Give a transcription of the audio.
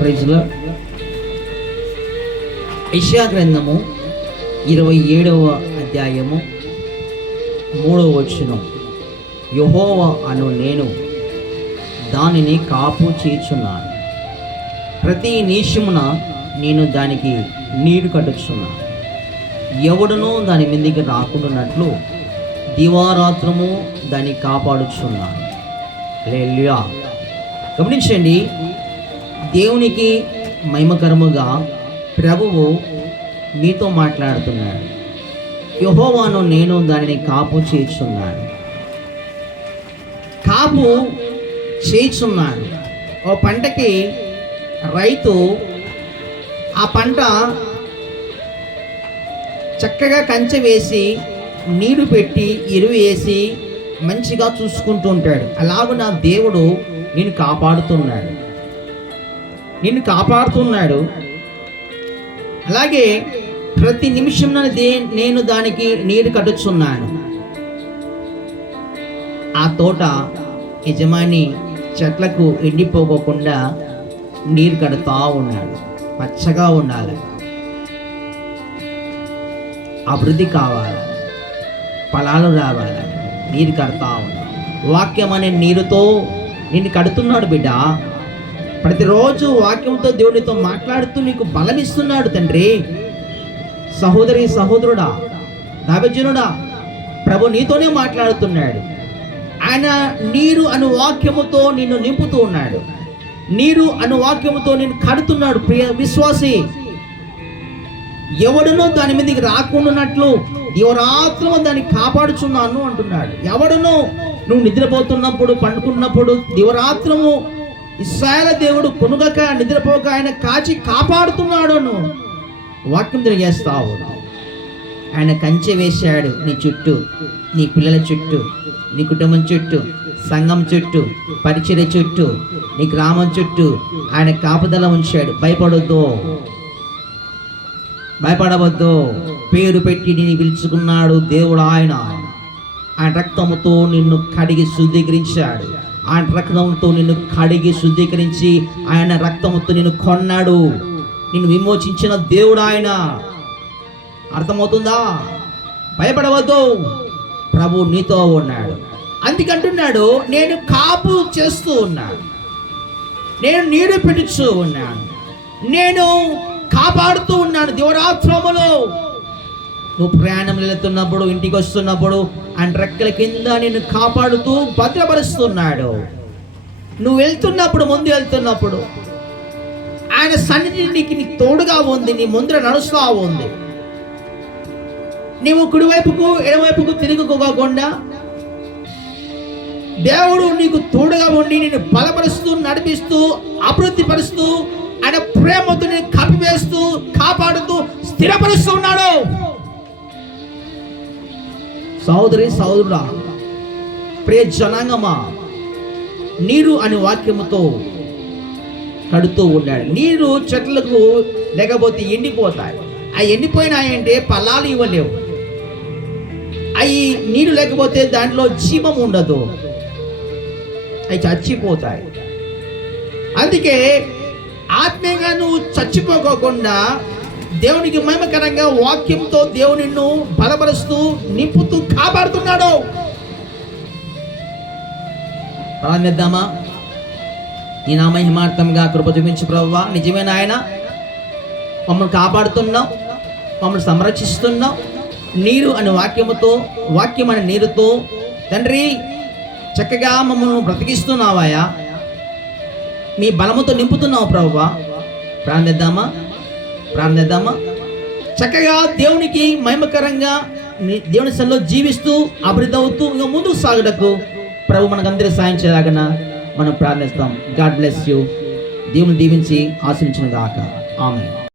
ప్రైజ్లో యెషయా గ్రంథము ఇరవై ఏడవ అధ్యాయము మూడవ వచనం. యహోవ అను నేను దానిని కాపు చేయుచున్నాను. ప్రతి నిమిషమున నేను దానికి నీరు కట్టుచున్నాను. ఎవడునూ దాని మీదకి రాకుండానట్లు దివారాత్రము దాన్ని కాపాడుచున్నాను. లేల్యా గమనించండి దేవునికి మహిమకరముగా ప్రభువు మీతో మాట్లాడుతున్నాడు. యహోవాను నేను దానిని కాపు చేయుచున్నాను కాపు చేయుచున్నాను ఓ పంటకి రైతు ఆ పంట చక్కగా కంచె వేసి నీరు పెట్టి ఎరువు వేసి మంచిగా చూసుకుంటూ ఉంటాడు. నా దేవుడు నేను కాపాడుతున్నాడు. నిన్ను కాపాడుతున్నాడు. అలాగే ప్రతి నిమిషం దే నేను దానికి నీరు కట్టుచున్నాను. ఆ తోట యజమాని చెట్లకు ఎండిపోకోకుండా నీరు కడుతూ ఉన్నాడు. పచ్చగా ఉండాలి. అభివృద్ధి కావాలి. ఫలాలు రావాలి. నీరు కడతా ఉన్నాడు. వాక్యం అనే నీరుతో నిన్ను కడుతున్నాడు బిడ్డ. ప్రతిరోజు వాక్యంతో దేవుడితో మాట్లాడుతూ నీకు బలమిస్తున్నాడు తండ్రి. సహోదరి సహోదరుడా దాభజనుడా ప్రభు నీతోనే మాట్లాడుతున్నాడు. ఆయన నీరు అను వాక్యముతో నిన్ను నింపుతూ ఉన్నాడు. నీరు అను వాక్యముతో నిన్ను కడుతున్నాడు ప్రియ విశ్వాసి. ఎవడునో దాని మీదకి రాకుండానట్లు దివరాత్రము దాన్ని కాపాడుచున్నాను అంటున్నాడు. ఎవడునో నువ్వు నిద్రపోతున్నప్పుడు పండుకున్నప్పుడు దివరాత్రము ఇస్రాయల దేవుడు కొనుగక నిద్రపోక ఆయన కాచి కాపాడుతున్నాడు నువ్వు వాక్యం తిరిగేస్తావు ఆయన కంచె వేశాడు నీ చుట్టూ నీ పిల్లల చుట్టూ నీ కుటుంబం చుట్టూ సంఘం చుట్టూ పరిచయ చుట్టూ నీ గ్రామం చుట్టూ ఆయన కాపుదల ఉంచాడు. భయపడొద్దు. భయపడవద్దు. పేరు పెట్టి నిన్ను పిలుచుకున్నాడు దేవుడు ఆయన. ఆయన రక్తముతో నిన్ను కడిగి శుద్ధీకరించాడు. ఆయన రక్తంతో నిన్ను కడిగి శుద్ధీకరించి ఆయన రక్తంతో నిన్ను కొన్నాడు. నిన్ను విమోచించిన దేవుడు ఆయన. అర్థమవుతుందా? భయపడవద్దు. ప్రభు నీతో ఉన్నాడు. అందుకంటున్నాడు నేను కాపు చేస్తూ ఉన్నాను. నేను నీరు పెడుచు ఉన్నాను. నేను కాపాడుతూ ఉన్నాను దివరాత్రములో నువ్వు ప్రయాణం వెళుతున్నప్పుడు ఇంటికి వస్తున్నప్పుడు ఆయన రెక్కల కింద నిన్ను కాపాడుతూ భద్రపరుస్తున్నాడు. నువ్వు వెళ్తున్నప్పుడు ముందు వెళ్తున్నప్పుడు ఆయన సన్నిధి నీకు నీకు తోడుగా ఉంది నీ ముందర నడుస్తూ ఉంది. నీవు కుడివైపుకు ఎడమవైపుకు తిరుగుకోకుండా దేవుడు నీకు తోడుగా ఉండి నేను బలపరుస్తూ నడిపిస్తూ అభివృద్ధి పరుస్తూ ఆయన ప్రేమతో నేను కప్పివేస్తూ కాపాడుతూ స్థిరపరుస్తూ ఉన్నాడు సహోదరి సహోదరుడా ప్రే జనాంగమా నీరు అనే వాక్యముతో కడుతూ ఉన్నాడు. నీరు చెట్లకు లేకపోతే ఎండిపోతాయి. అవి ఎండిపోయినాయంటే ఫలాలు ఇవ్వలేవు. అవి నీరు లేకపోతే దాంట్లో జీవం ఉండదు. అవి చచ్చిపోతాయి. అందుకే ఆత్మీయంగా నువ్వు చచ్చిపోకోకుండా దేవునికి మహిమకరంగా వాక్యంతో దేవుని బలపరుస్తూ నింపుతూ కాపాడుతున్నాడు. ప్రారంభిద్దామా నీ నా మహిమార్థంగా కృప చూపించు ప్రవ్వా. నిజమైన ఆయన మమ్మల్ని కాపాడుతున్నావు మమ్మల్ని సంరక్షిస్తున్నావు నీరు అనే వాక్యముతో వాక్యం అనే నీరుతో తండ్రి చక్కగా మమ్మల్ని బ్రతికిస్తున్నావాయా? మీ బలముతో నింపుతున్నావు ప్రవ్వా. ప్రారంభిద్దామా ప్రార్థిద్దామా? చక్కగా దేవునికి మహిమకరంగా దేవుని సన్నిలో జీవిస్తూ అభివృద్ధి అవుతూ ఇంకా ముందుకు సాగుటకు ప్రభు మనకందరి సాయం చేయలాగన మనం ప్రార్థిస్తాం. God bless you. దేవుని దీవించి ఆశించిన దాకా ఆమె